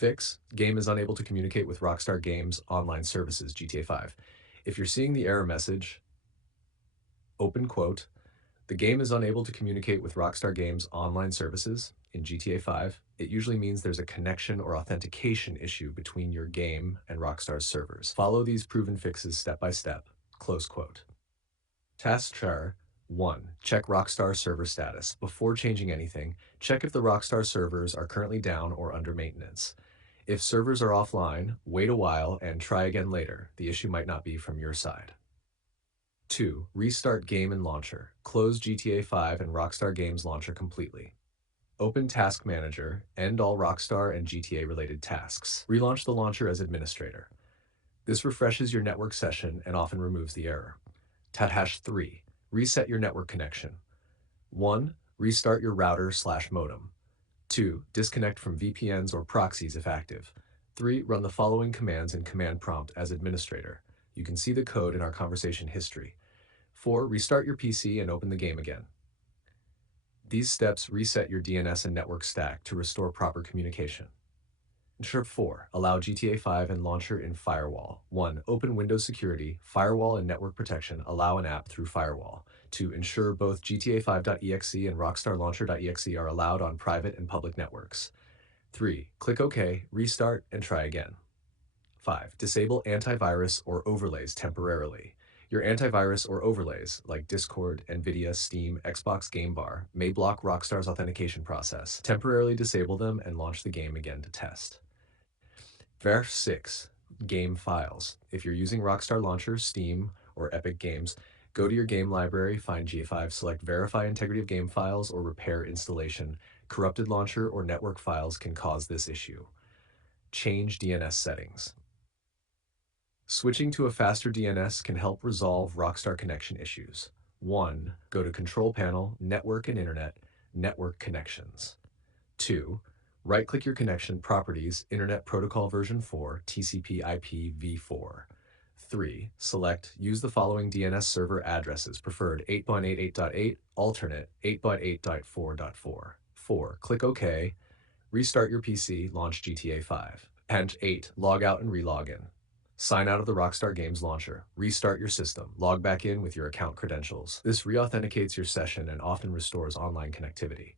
Fix, game is unable to communicate with Rockstar Games Online Services, GTA 5. If you're seeing the error message, open quote, the game is unable to communicate with Rockstar Games Online Services in GTA 5, it usually means there's a connection or authentication issue between your game and Rockstar's servers. Follow these proven fixes step by step, close quote. Task char 1. Check Rockstar server status. Before changing anything, check if the Rockstar servers are currently down or under maintenance. If servers are offline, wait a while and try again later. The issue might not be from your side. 2. Restart game and launcher. Close GTA 5 and Rockstar Games Launcher completely. Open Task Manager, end all Rockstar and GTA related tasks. Relaunch the launcher as administrator. This refreshes your network session and often removes the error. #3. Reset your network connection. 1. Restart your router/modem. 2. Disconnect from VPNs or proxies if active. 3. Run the following commands in command prompt as administrator. You can see the code in our conversation history. 4. Restart your PC and open the game again. These steps reset your DNS and network stack to restore proper communication. Ensure 4. Allow GTA 5 and Launcher in Firewall. 1. Open Windows Security, Firewall and Network Protection. Allow an app through Firewall. 2. Ensure both GTA5.exe and Rockstar Launcher.exe are allowed on private and public networks. 3. Click OK, restart, and try again. 5. Disable antivirus or overlays temporarily. Your antivirus or overlays, like Discord, NVIDIA, Steam, Xbox Game Bar, may block Rockstar's authentication process. Temporarily disable them and launch the game again to test. Verse 6. Game files. If you're using Rockstar Launcher, Steam, or Epic Games, go to your game library, find GTA 5, select Verify Integrity of Game Files or Repair Installation. Corrupted launcher or network files can cause this issue. Change DNS settings. Switching to a faster DNS can help resolve Rockstar connection issues. 1. Go to Control Panel, Network and Internet, Network Connections. 2. Right-click your connection properties, Internet Protocol version 4, TCP IP v4. 3. Select Use the following DNS server addresses, preferred 8.88.8, alternate 8.8.4.4. 4. Click OK. Restart your PC, launch GTA 5. And 8. Log out and relog in. Sign out of the Rockstar Games Launcher. Restart your system. Log back in with your account credentials. This re-authenticates your session and often restores online connectivity.